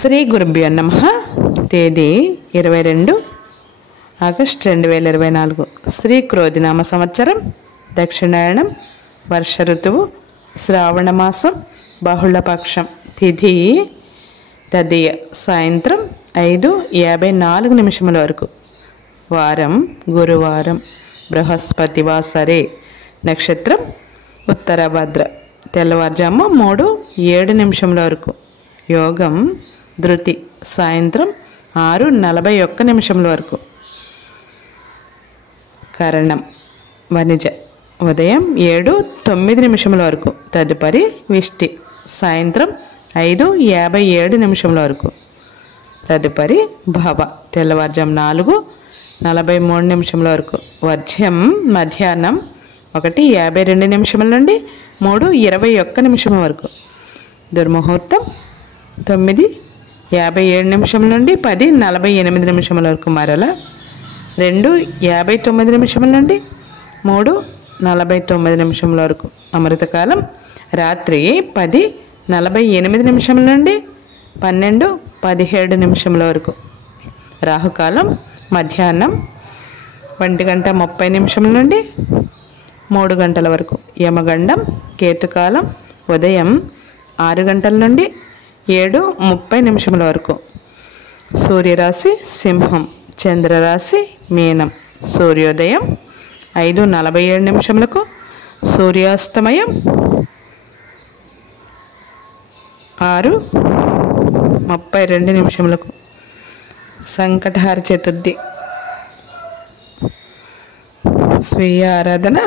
శ్రీ గురుభ్యో నమః. తేదీ 22 ఆగస్టు 2024. శ్రీ క్రోధినామ సంవత్సరం, దక్షిణాయనం, వర్ష ఋతువు, శ్రావణ మాసం, బహుళపక్షం. తిథి తదియ, సాయంత్రం 5:54 వరకు. వారం గురువారం, బృహస్పతివాసరే. నక్షత్రం ఉత్తరభద్ర, తెల్లవారుజాము 3:07 వరకు. యోగం ధృతి, సాయంత్రం 6:41 వరకు. కరణం వనిజ, ఉదయం 7:09 వరకు. తదుపరి విష్టి, సాయంత్రం 5:57 వరకు. తదుపరి భవ, తెల్లవారుజాము 4:43 వరకు. వర్జ్యం మధ్యాహ్నం 1:52 నుండి 3:21 వరకు. దుర్ముహూర్తం 9:57 నుండి 10:48 వరకు. మరల 2:59 నుండి 3:49 వరకు. అమృతకాలం రాత్రి 10:48 నుండి 12:17 వరకు. రాహుకాలం మధ్యాహ్నం 1:30 నుండి 3 గంటల వరకు. యమగండం కేతుకాలం ఉదయం 6 గంటల నుండి 7:30 వరకు. సూర్యరాశి సింహం, చంద్రరాశి మీనం. సూర్యోదయం 5:47, సూర్యాస్తమయం 6:32. సంకటహార చతుర్థి. స్వీయ ఆరాధన,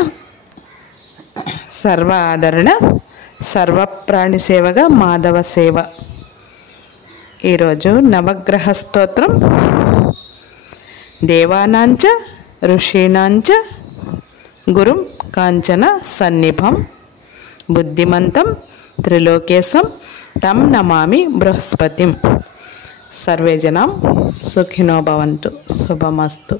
సర్వ ఆదరణ, సర్వప్రాణి సేవగా మాధవ సేవ. ఈరోజు నవగ్రహ స్తోత్రం. దేవానాంచ ఋషీణాంచ గురుం కాంచన సన్నిభం బుద్ధిమంతం త్రిలోకేశం తం నమామి బృహస్పతిం. సర్వే జనాం సుఖినో భవంతు. శుభమస్తు.